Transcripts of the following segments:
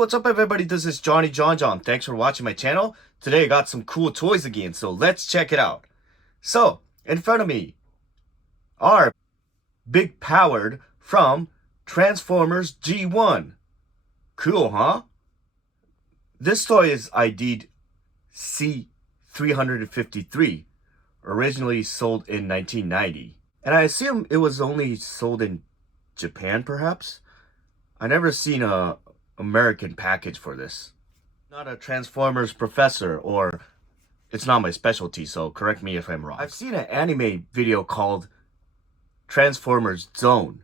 what's up everybody? This is Johnny John. Thanks for watching my channel. Today I got some cool toys again, so let's check it out. So, in front of me are Big Powered from Transformers G1. Cool, huh? This toy is ID'd C353, originally sold in 1990. And I assume it was only sold in Japan, perhaps? I never seen a American package for this. Not a Transformers professor, or it's not my specialty, so correct me if I'm wrong. I've seen an anime video called Transformers Zone,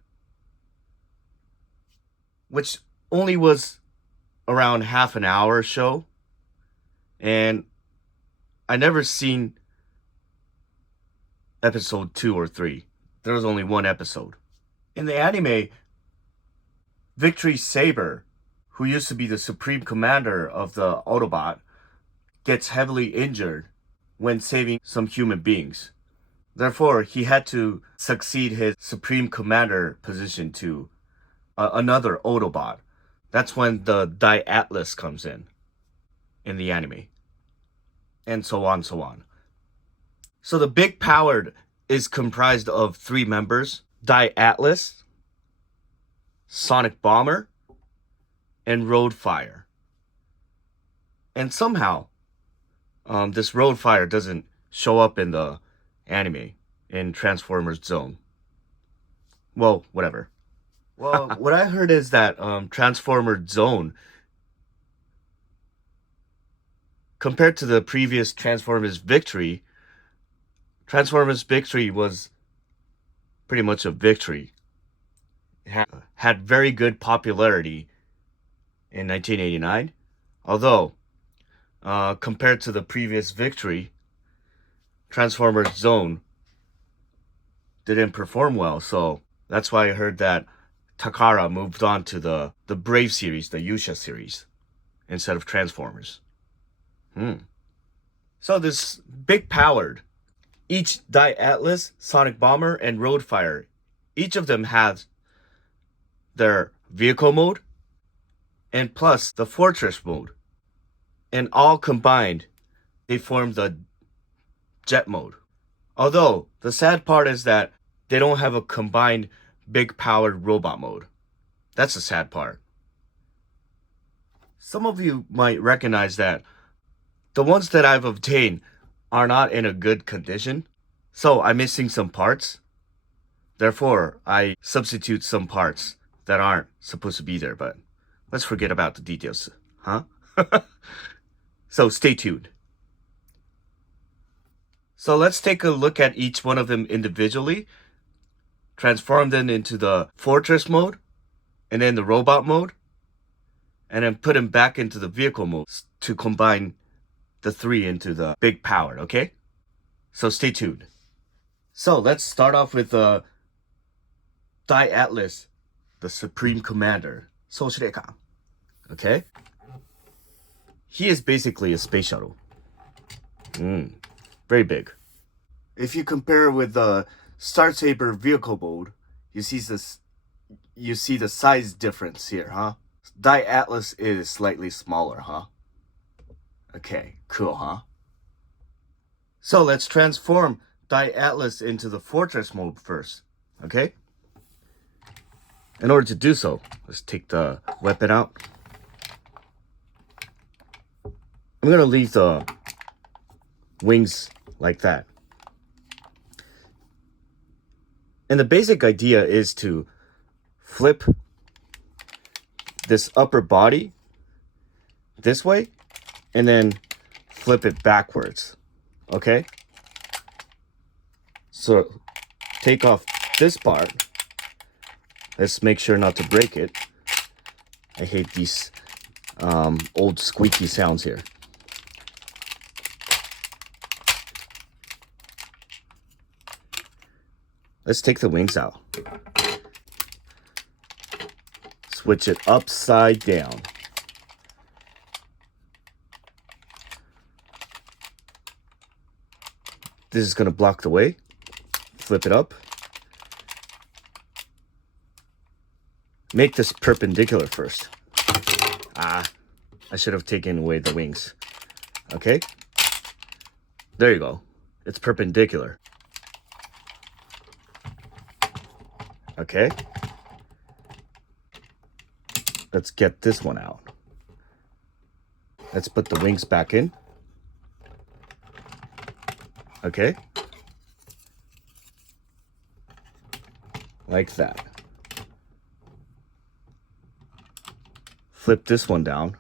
which only was around half an hour show, and I never seen episode 2 or 3. There was only one episode. In the anime, Victory Saber, who used to be the supreme commander of the Autobot, gets heavily injured when saving some human beings. Therefore, he had to succeed his supreme commander position to another Autobot. That's when the Dai Atlas comes in the anime. And so on, so on. So the Big Powered is comprised of 3 members: Dai Atlas, Sonic Bomber, and Roadfire. And somehow, this Roadfire doesn't show up in the anime in Transformers Zone. Well, whatever. Well, what I heard is that Transformers Zone, compared to the previous Transformers Victory, Transformers Victory was pretty much a victory. It had very good popularity in 1989, although compared to the previous Victory, Transformers Zone didn't perform well, so that's why I heard that Takara moved on to the Brave series, the Yusha series, instead of Transformers. So this Big Powered, each Dai Atlas, Sonic Bomber, and Roadfire, each of them has their vehicle mode and plus the fortress mode. And all combined, they form the jet mode. Although, the sad part is that they don't have a combined Big Powered robot mode. That's the sad part. Some of you might recognize that the ones that I've obtained are not in a good condition, so I'm missing some parts. Therefore, I substitute some parts that aren't supposed to be there, but let's forget about the details, huh? So stay tuned. So let's take a look at each one of them individually, transform them into the fortress mode, and then the robot mode, and then put them back into the vehicle mode to combine the 3 into the Big Power, okay? So stay tuned. So let's start off with Dai Atlas, the Supreme Commander, Soshireka. Okay? He is basically a space shuttle. Very big. If you compare with the Star Saber vehicle mode, you see the size difference here, huh? Dai Atlas is slightly smaller, huh? Okay, cool, huh? So let's transform Dai Atlas into the fortress mode first, okay? In order to do so, let's take the weapon out. I'm gonna leave the wings like that. And the basic idea is to flip this upper body this way and then flip it backwards, okay? So take off this part. Let's make sure not to break it. I hate these old squeaky sounds here. Let's take the wings out. Switch it upside down. This is going to block the way. Flip it up. Make this perpendicular first. I should have taken away the wings. Okay. There you go. It's perpendicular. Okay. Let's get this one out. Let's put the wings back in. Okay. Like that. Flip this one down.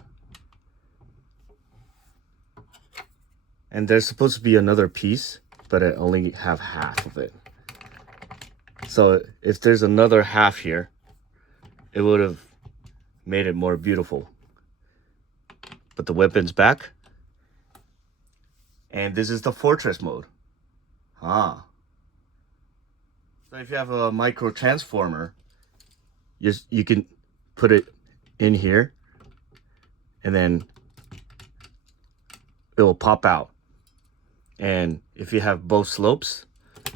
And there's supposed to be another piece, but I only have half of it. So if there's another half here, it would have made it more beautiful. Put the weapons back. And this is the fortress mode. So if you have a micro transformer, you can put it in here and then it will pop out. And if you have both slopes,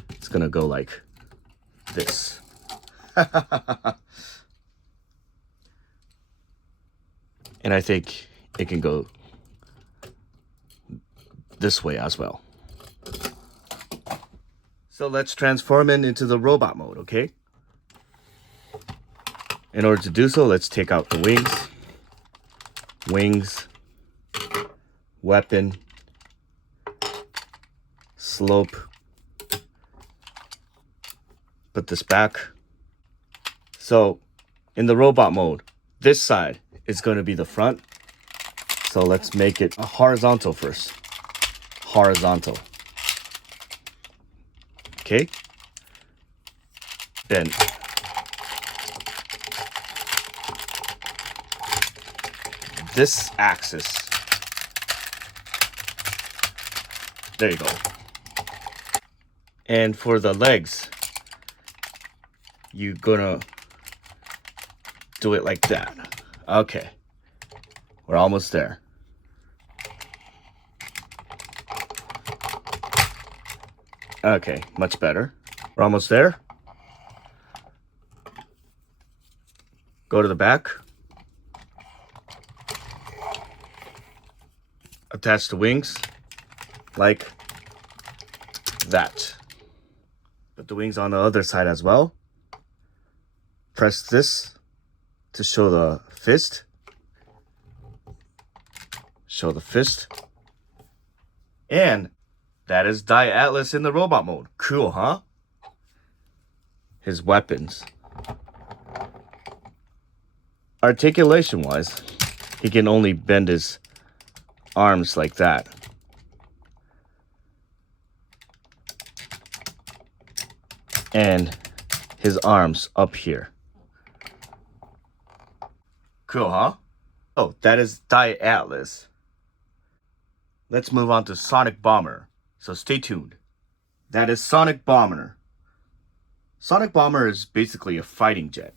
it's gonna go like this. And I think it can go this way as well. So let's transform it into the robot mode, okay? In order to do so, let's take out the wings, weapon, slope, put this back. So in the robot mode, this side is going to be the front. So let's make it a horizontal first. Horizontal. Okay. Then this axis. There you go. And for the legs, you're gonna do it like that. Okay. We're almost there. Okay, much better. We're almost there. Go to the back. Attach the wings like that. Put the wings on the other side as well. Press this to show the fist. Show the fist. And that is Dai Atlas in the robot mode. Cool, huh? His weapons. Articulation-wise, he can only bend his arms like that. And his arms up here. Cool, huh? Oh, that is Dai Atlas. Let's move on to Sonic Bomber. So stay tuned. That is Sonic Bomber. Sonic Bomber is basically a fighting jet.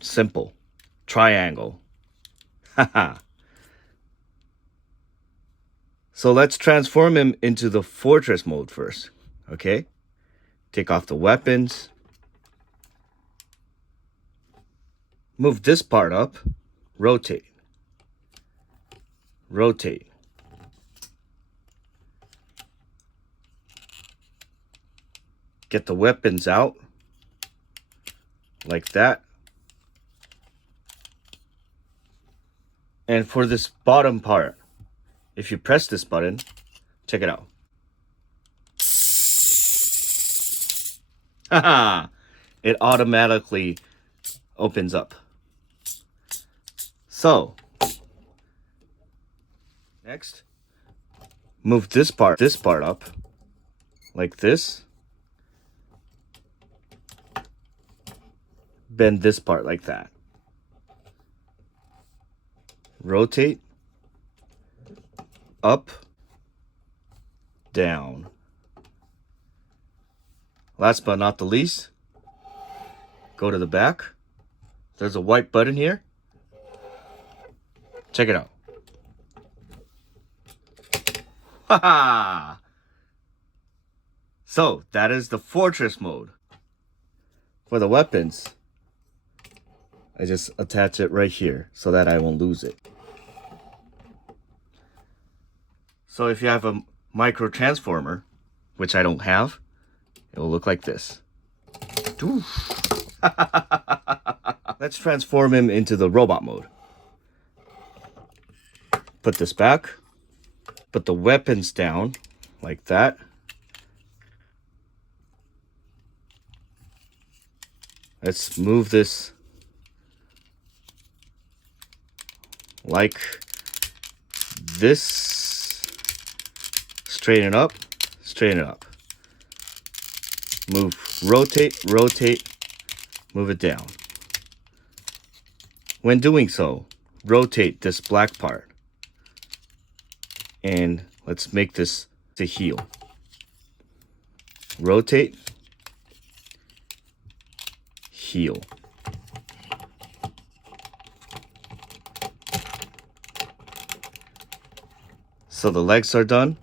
Simple. Triangle. Haha. So let's transform him into the fortress mode first. Okay? Take off the weapons. Move this part up. Rotate. Rotate. Get the weapons out. Like that. And for this bottom part, if you press this button, check it out. Haha! It automatically opens up. So, next, move this part up, like this. Bend this part like that. Rotate. Up. Down. Last but not the least, go to the back. There's a white button here. Check it out. Haha! So, that is the fortress mode. For the weapons, I just attach it right here so that I won't lose it. So if you have a micro transformer, which I don't have, it will look like this. Let's transform him into the robot mode. Put this back. Put the weapons down like that. Let's move this like this. Straighten it up, straighten it up. Move, rotate, rotate, move it down. When doing so, rotate this black part. And let's make this a heel. Rotate, heel. So the legs are done.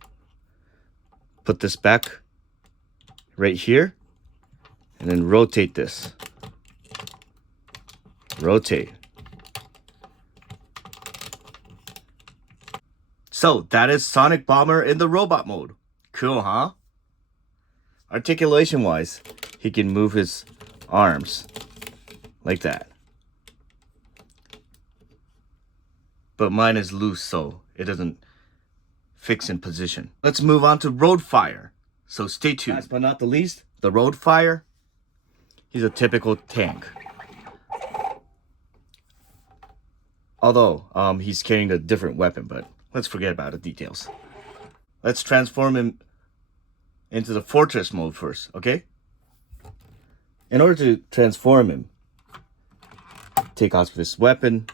Put this back right here and then rotate this. Rotate. So that is Sonic Bomber in the robot mode. Cool, huh? Articulation wise, he can move his arms like that. But mine is loose, so it doesn't fix in position. Let's move on to Roadfire. So stay tuned. Last but not the least, the Roadfire. He's a typical tank. Although, he's carrying a different weapon, but let's forget about the details. Let's transform him into the fortress mode first, okay? In order to transform him, take off this weapon.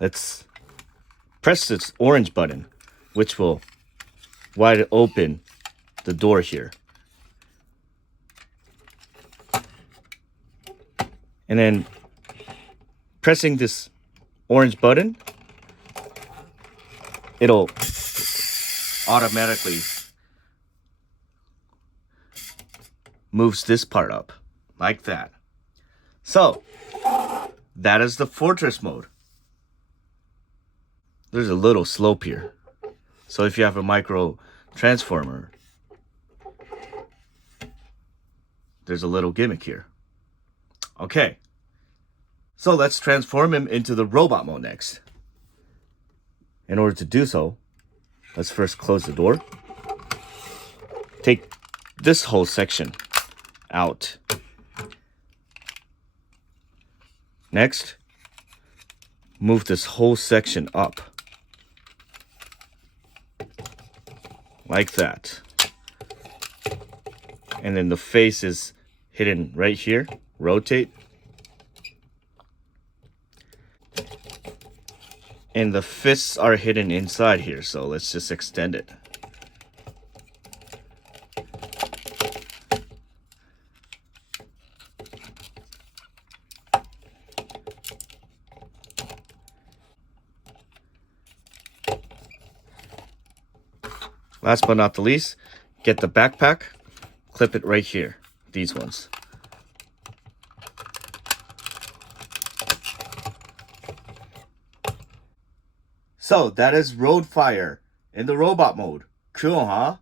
Let's press this orange button, which will wide open the door here. And then pressing this orange button, it'll automatically moves this part up like that. So that is the fortress mode. There's a little slope here. So if you have a micro transformer, there's a little gimmick here. Okay. So let's transform him into the robot mode next. In order to do so, let's first close the door. Take this whole section out. Next, move this whole section up. Like that. And then the face is hidden right here. Rotate. And the fists are hidden inside here, so let's just extend it. Last but not the least, get the backpack, clip it right here, these ones. So that is Roadfire in the robot mode. Cool, huh?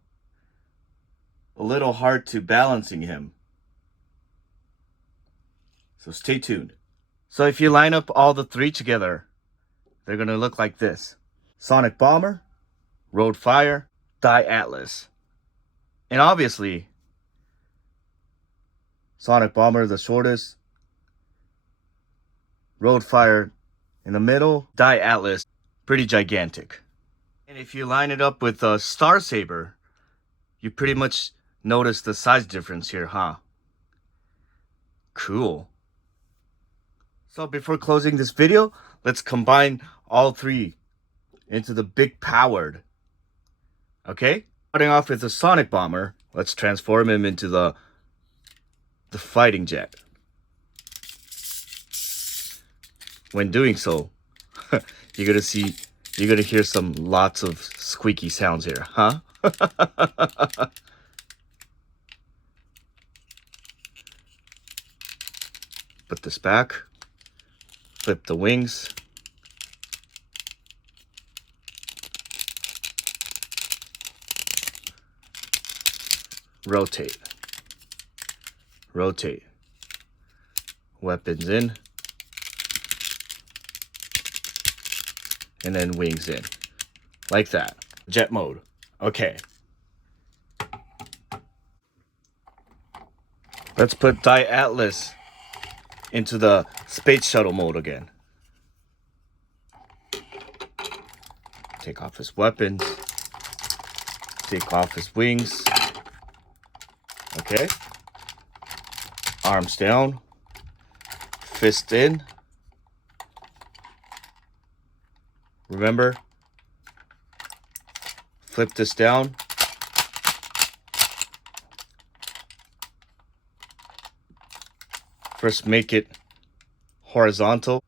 A little hard to balancing him. So stay tuned. So if you line up all the three together, they're gonna look like this. Sonic Bomber, Roadfire, Dai Atlas. And obviously, Sonic Bomber the shortest, Roadfire in the middle, Dai Atlas pretty gigantic. And if you line it up with a Star Saber, you pretty much notice the size difference here, huh? Cool. So before closing this video, let's combine all three into the big powered. Okay? Starting off with the Sonic Bomber, let's transform him into the fighting jet. When doing so, you're gonna hear some lots of squeaky sounds here, huh? put this back, flip the wings, rotate, weapons in, and then wings in, like that. Jet mode. Okay. Let's put Dai Atlas into the space shuttle mode again. Take off his weapons. Take off his wings. Okay. Arms down. Fist in. Remember? Flip this down. First, make it horizontal.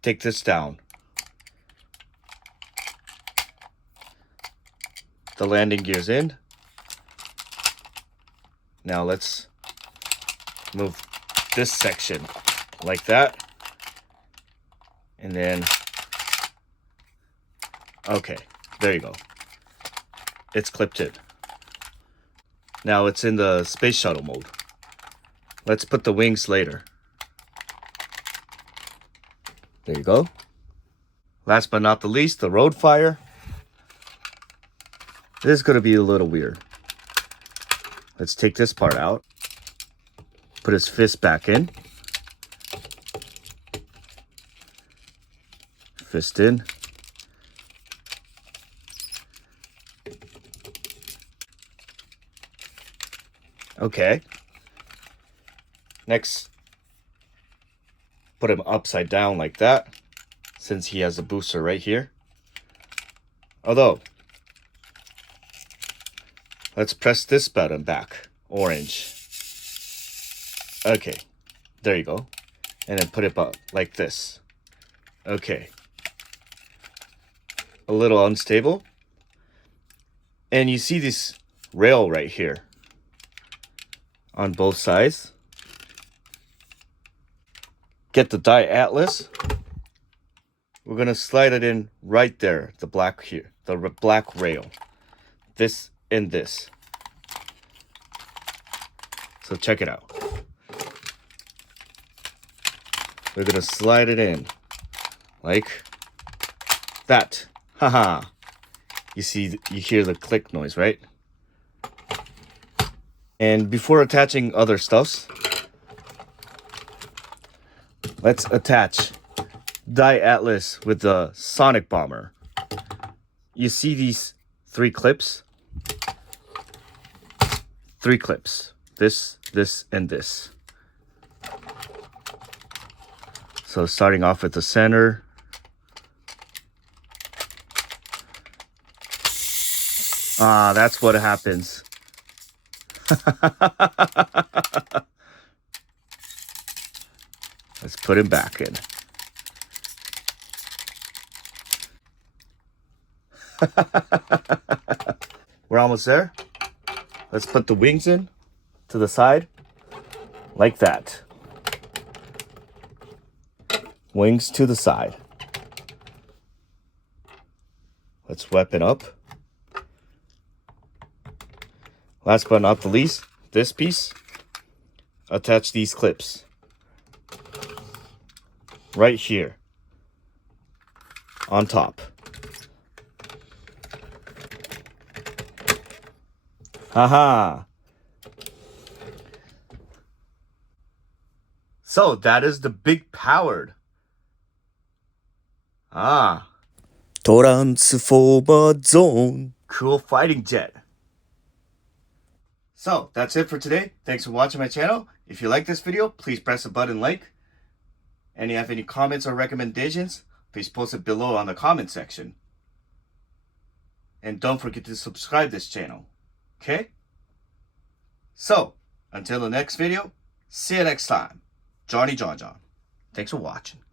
Take this down. The landing gear's in. Now let's move this section like that. And then, okay, there you go. It's clipped in. Now it's in the space shuttle mode. Let's put the wings later. There you go. Last but not the least, the Roadfire. This is going to be a little weird. Let's take this part out. Put his fist back in. Fist in. Okay. Next, put him upside down like that, since he has a booster right here. Although, let's press this button back, orange. Okay, there you go. And then put it up like this. Okay. A little unstable. And you see this rail right here on both sides. Get the Dai Atlas. We're gonna slide it in right there, the black here, the black rail. This and this. So check it out. We're gonna slide it in like that. Haha. You hear the click noise, right? And before attaching other stuffs, let's attach Dai Atlas with the Sonic Bomber. You see these 3 clips? 3 clips. This, and this. So starting off with the center. Ah, that's what happens. Let's put him back in. We're almost there. Let's put the wings in to the side like that. Wings to the side. Let's weapon up. Last but not the least, this piece. Attach these clips. Right here. On top. Haha. So that is the big powered. Transformer Zone. Cool fighting jet. So that's it for today. Thanks for watching my channel. If you like this video, please press the button like. And if you have any comments or recommendations, please post it below on the comment section. And don't forget to subscribe this channel. Okay? So, until the next video, see you next time. Johnny John John. Thanks for watching.